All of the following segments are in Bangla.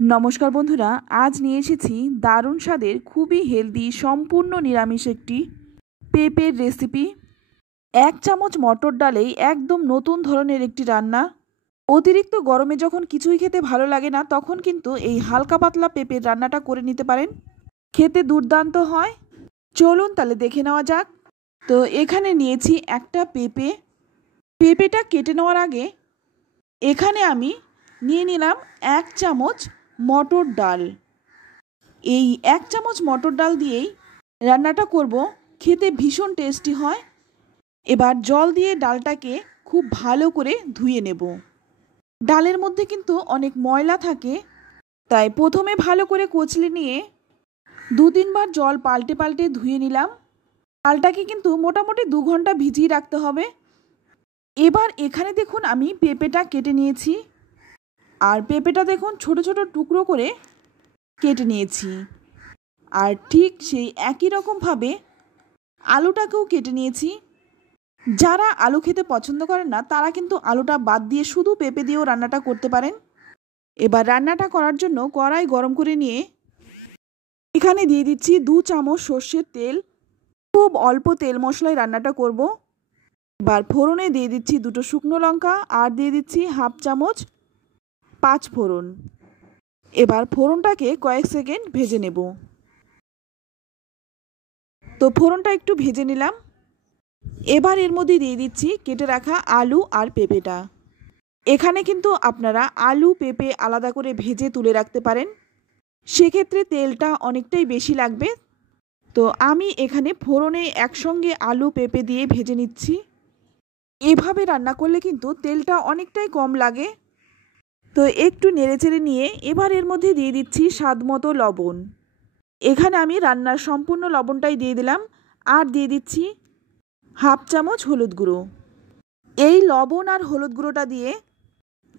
নমস্কার বন্ধুরা, আজ নিয়ে এসেছি দারুণ স্বাদের খুবই হেলদি সম্পূর্ণ নিরামিষ একটি পেঁপের রেসিপি। 1 চামচ মটর ডালেই একদম নতুন ধরনের একটি রান্না। অতিরিক্ত গরমে যখন কিছুই খেতে ভালো লাগে না, তখন কিন্তু এই হালকা পাতলা পেঁপের রান্নাটা করে নিতে পারেন। খেতে দুর্দান্ত হয়। চলুন তাহলে দেখে নেওয়া যাক। তো এখানে নিয়েছি একটা পেঁপে। পেঁপেটা কেটে নেওয়ার আগে এখানে আমি নিয়ে নিলাম 1 চামচ মটর ডাল। এই 1 চামচ মটর ডাল দিয়েই রান্নাটা করব, খেতে ভীষণ টেস্টি হয়। এবার জল দিয়ে ডালটাকে খুব ভালো করে ধুয়ে নেব। ডালের মধ্যে কিন্তু অনেক ময়লা থাকে, তাই প্রথমে ভালো করে কচলে নিয়ে 2-3 বার জল পাল্টে পাল্টে ধুয়ে নিলাম। ডালটাকে কিন্তু মোটামুটি 2 ঘন্টা ভিজিয়ে রাখতে হবে। এবার এখানে দেখুন আমি পেঁপেটা কেটে নিয়েছি, আর পেঁপেটা দেখুন ছোট ছোট টুকরো করে কেটে নিয়েছি। আর ঠিক সেই একই রকমভাবে আলুটাকেও কেটে নিয়েছি। যারা আলু খেতে পছন্দ করেন না, তারা কিন্তু আলুটা বাদ দিয়ে শুধু পেঁপে দিয়েও রান্নাটা করতে পারেন। এবার রান্নাটা করার জন্য কড়াই গরম করে নিয়ে এখানে দিয়ে দিচ্ছি 2 চামচ সর্ষের তেল। খুব অল্প তেল মশলায় রান্নাটা করব। এবার ফোড়নে দিয়ে দিচ্ছি 2টো শুকনো লঙ্কা, আর দিয়ে দিচ্ছি 1/2 চামচ 5 ফোড়ন। এবার ফোড়নটাকে কয়েক সেকেন্ড ভেজে নেব। তো ফোড়নটা একটু ভেজে নিলাম। এবার এর মধ্যে দিয়ে দিচ্ছি কেটে রাখা আলু আর পেঁপেটা। এখানে কিন্তু আপনারা আলু পেঁপে আলাদা করে ভেজে তুলে রাখতে পারেন, সেক্ষেত্রে তেলটা অনেকটাই বেশি লাগবে। তো আমি এখানে ফোড়নে একসঙ্গে আলু পেঁপে দিয়ে ভেজে নিচ্ছি। এভাবে রান্না করলে কিন্তু তেলটা অনেকটাই কম লাগে। তো একটু নেড়েচেড়ে নিয়ে এবার এর মধ্যে দিয়ে দিচ্ছি স্বাদ মতো লবণ। এখানে আমি রান্নার সম্পূর্ণ লবণটাই দিয়ে দিলাম, আর দিয়ে দিচ্ছি 1/2 চামচ হলুদ গুঁড়ো। এই লবণ আর হলুদ গুঁড়োটা দিয়ে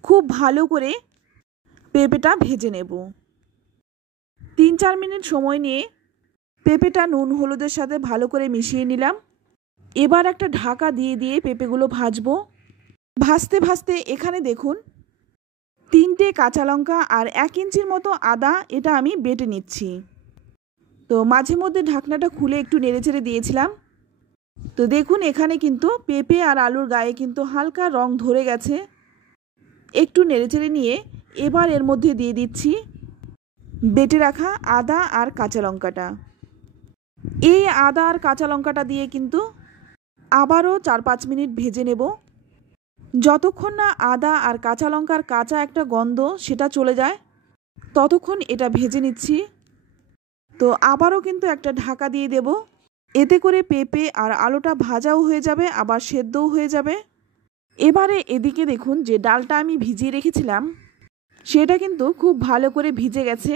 খুব ভালো করে পেঁপেটা ভেজে নেব। 3-4 মিনিট সময় নিয়ে পেঁপেটা নুন হলুদের সাথে ভালো করে মিশিয়ে নিলাম। এবার একটা ঢাকা দিয়ে দিয়ে পেঁপেগুলো ভাজবো। ভাজতে ভাজতে এখানে দেখুন 3টে কাঁচা লঙ্কা আর 1 ইঞ্চির মতো আদা, এটা আমি বেটে নিচ্ছি। তো মাঝে মধ্যে ঢাকনাটা খুলে একটু নেড়েচেড়ে দিয়েছিলাম। তো দেখুন এখানে কিন্তু পেঁপে আর আলুর গায়ে কিন্তু হালকা রং ধরে গেছে। একটু নেড়েচেড়ে নিয়ে এবার এর মধ্যে দিয়ে দিচ্ছি বেটে রাখা আদা আর কাঁচা লঙ্কাটা। এই আদা আর কাঁচা লঙ্কাটা দিয়ে কিন্তু আবারও 4-5 মিনিট ভেজে নেব, যতক্ষণ না আদা আর কাঁচা লঙ্কার কাঁচা একটা গন্ধ সেটা চলে যায়, ততক্ষণ এটা ভেজে নিচ্ছি। তো আবারও কিন্তু একটা ঢাকা দিয়ে দেব। এতে করে পেঁপে আর আলুটা ভাজাও হয়ে যাবে, আবার সেদ্ধও হয়ে যাবে। এবারে এদিকে দেখুন যে ডালটা আমি ভিজিয়ে রেখেছিলাম, সেটা কিন্তু খুব ভালো করে ভিজে গেছে।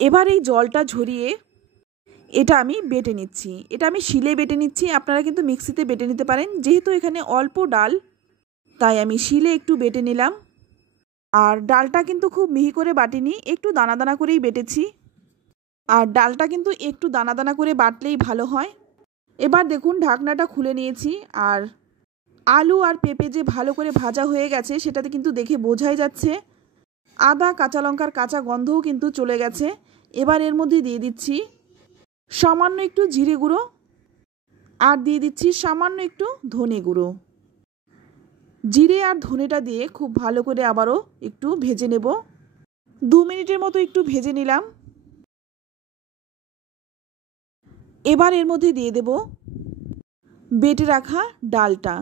এবার এই জলটা ঝরিয়ে এটা আমি বেটে নিচ্ছি। এটা আমি শিলে বেটে নিচ্ছি, আপনারা কিন্তু মিক্সিতে বেটে নিতে পারেন। যেহেতু এখানে অল্প ডাল, তাই আমি শিলে একটু বেটে নিলাম। আর ডালটা কিন্তু খুব মিহি করে বাটিনি, একটু দানা দানা করেই বেটেছি। আর ডালটা কিন্তু একটু দানা দানা করে বাটলেই ভালো হয়। এবার দেখুন ঢাকনাটা খুলে নিয়েছি, আর আলু আর পেঁপে যে ভালো করে ভাজা হয়ে গেছে সেটাতে কিন্তু দেখে বোঝাই যাচ্ছে। আদা কাঁচা লঙ্কার কাঁচা গন্ধও কিন্তু চলে গেছে। এবার এর মধ্যে দিয়ে দিচ্ছি সামান্য একটু জিরে গুঁড়ো, আর দিয়ে দিচ্ছি সামান্য একটু ধনে গুঁড়ো। জিরে আর ধনেটা দিয়ে খুব ভালো করে আবারও একটু ভেজে নেব। 2 মিনিটের মতো একটু ভেজে নিলাম। এবার এর মধ্যে দিয়ে দেব বেটে রাখা ডালটা।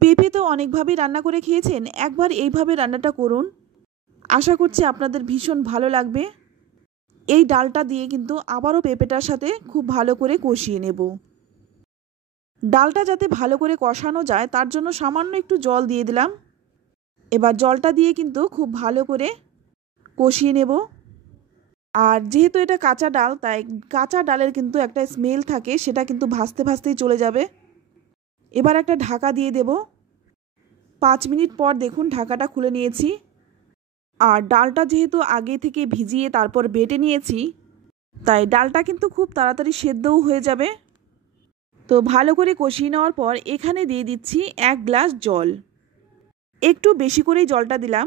পেঁপে তো অনেকভাবেই রান্না করে খেয়েছেন, একবার এইভাবে রান্নাটা করুন, আশা করছি আপনাদের ভীষণ ভালো লাগবে। এই ডালটা দিয়ে কিন্তু আবারও পেঁপেটার সাথে খুব ভালো করে কষিয়ে নেব। ডালটা যাতে ভালো করে কষানো যায় তার জন্য সামান্য একটু জল দিয়ে দিলাম। এবার জলটা দিয়ে কিন্তু খুব ভালো করে কষিয়ে নেব। আর যেহেতু এটা কাঁচা ডাল, তাই কাঁচা ডালের কিন্তু একটা স্মেল থাকে, সেটা কিন্তু ভাজতে ভাজতেই চলে যাবে। এবার একটা ঢাকা দিয়ে দেব। 5 মিনিট পর দেখুন ঢাকাটা খুলে নিয়েছি। আর ডালটা যেহেতু আগে থেকে ভিজিয়ে তারপর বেটে নিয়েছি, তাই ডালটা কিন্তু খুব তাড়াতাড়ি সেদ্ধও হয়ে যাবে। তো ভালো করে কষিয়ে নেওয়ার পর এখানে দিয়ে দিচ্ছি 1 গ্লাস জল। একটু বেশি করেই জলটা দিলাম।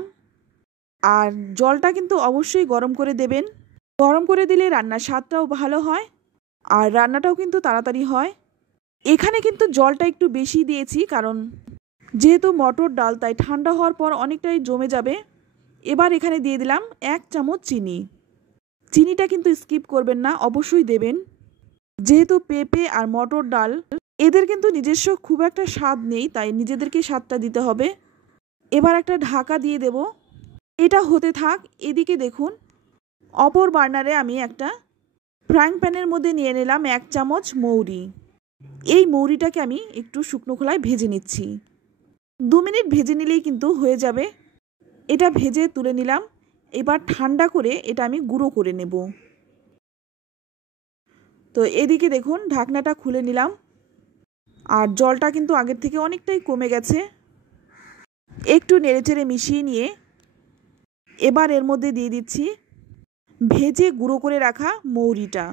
আর জলটা কিন্তু অবশ্যই গরম করে দেবেন। গরম করে দিলে রান্নার স্বাদটাও ভালো হয় আর রান্নাটাও কিন্তু তাড়াতাড়ি হয়। এখানে কিন্তু জলটা একটু বেশি দিয়েছি, কারণ যেহেতু মটর ডাল তাই ঠান্ডা হওয়ার পর অনেকটাই জমে যাবে। এবার এখানে দিয়ে দিলাম 1 চামচ চিনি। চিনিটা কিন্তু স্কিপ করবেন না, অবশ্যই দেবেন। যেহেতু পেঁপে আর মটর ডাল এদের কিন্তু নিজস্ব খুব একটা স্বাদ নেই, তাই নিজেদেরকে স্বাদটা দিতে হবে। এবার একটা ঢাকা দিয়ে দেব, এটা হতে থাক। এদিকে দেখুন, অপর বার্নারে আমি একটা ফ্রাইং প্যানের মধ্যে নিয়ে নিলাম 1 চামচ মৌরি। এই মৌরিটাকে আমি একটু শুকনো খোলায় ভেজে নিচ্ছি। 2 মিনিট ভেজে নিলেই কিন্তু হয়ে যাবে। এটা ভেজে তুলে নিলাম। এবার ঠান্ডা করে এটা আমি গুঁড়ো করে নেব। তো এদিকে দেখুন, ঢাকনাটা খুলে নিলাম আর জলটা কিন্তু আগের থেকে অনেকটাই কমে গেছে। একটু নেড়েচেড়ে মিশিয়ে নিয়ে এবার এর মধ্যে দিয়ে দিচ্ছি ভেজে গুঁড়ো করে রাখা মৌরিটা।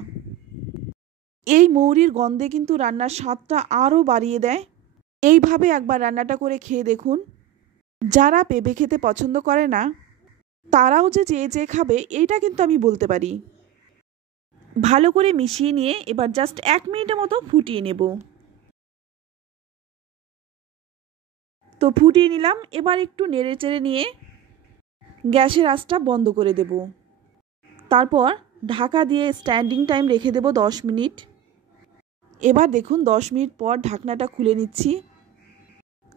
এই মৌরির গন্ধে কিন্তু রান্নার স্বাদটা আরও বাড়িয়ে দেয়। এইভাবে একবার রান্নাটা করে খেয়ে দেখুন। যারা পেঁপে খেতে পছন্দ করে না তারাও যে চেয়ে চেয়ে খাবে এইটা কিন্তু আমি বলতে পারি। ভালো করে মিশিয়ে নিয়ে এবার জাস্ট 1 মিনিটের মতো ফুটিয়ে নেব। তো ফুটিয়ে নিলাম। এবার একটু নেড়ে চেড়ে নিয়ে গ্যাসের আঁচটা বন্ধ করে দেব। তারপর ঢাকা দিয়ে স্ট্যান্ডিং টাইম রেখে দেব 10 মিনিট। এবার দেখুন 10 মিনিট পর ঢাকনাটা খুলে নিচ্ছি।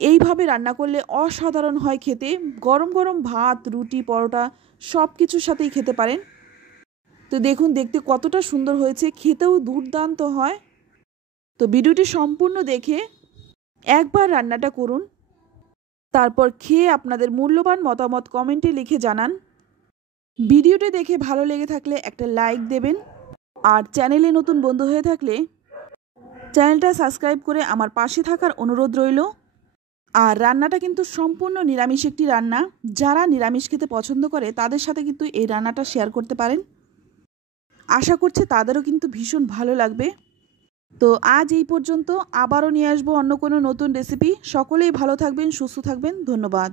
এইভাবে রান্না করলে অসাধারণ হয় খেতে। গরম গরম ভাত, রুটি, পরোটা সব কিছুর সাথেই খেতে পারেন। তো দেখুন দেখতে কতটা সুন্দর হয়েছে, খেতেও দুর্দান্ত হয়। তো ভিডিওটি সম্পূর্ণ দেখে একবার রান্নাটা করুন, তারপর খেয়ে আপনাদের মূল্যবান মতামত কমেন্টে লিখে জানান। ভিডিওটি দেখে ভালো লেগে থাকলে একটা লাইক দেবেন আর চ্যানেলে নতুন বন্ধু হয়ে থাকলে চ্যানেলটা সাবস্ক্রাইব করে আমার পাশে থাকার অনুরোধ রইল। আর রান্নাটা কিন্তু সম্পূর্ণ নিরামিষ একটি রান্না। যারা নিরামিষ খেতে পছন্দ করে তাদের সাথে কিন্তু এই রান্নাটা শেয়ার করতে পারেন। আশা করছি তাদেরও কিন্তু ভীষণ ভালো লাগবে। তো আজ এই পর্যন্ত, আবারও নিয়ে আসবো অন্য কোনো নতুন রেসিপি। সকলেই ভালো থাকবেন, সুস্থ থাকবেন। ধন্যবাদ।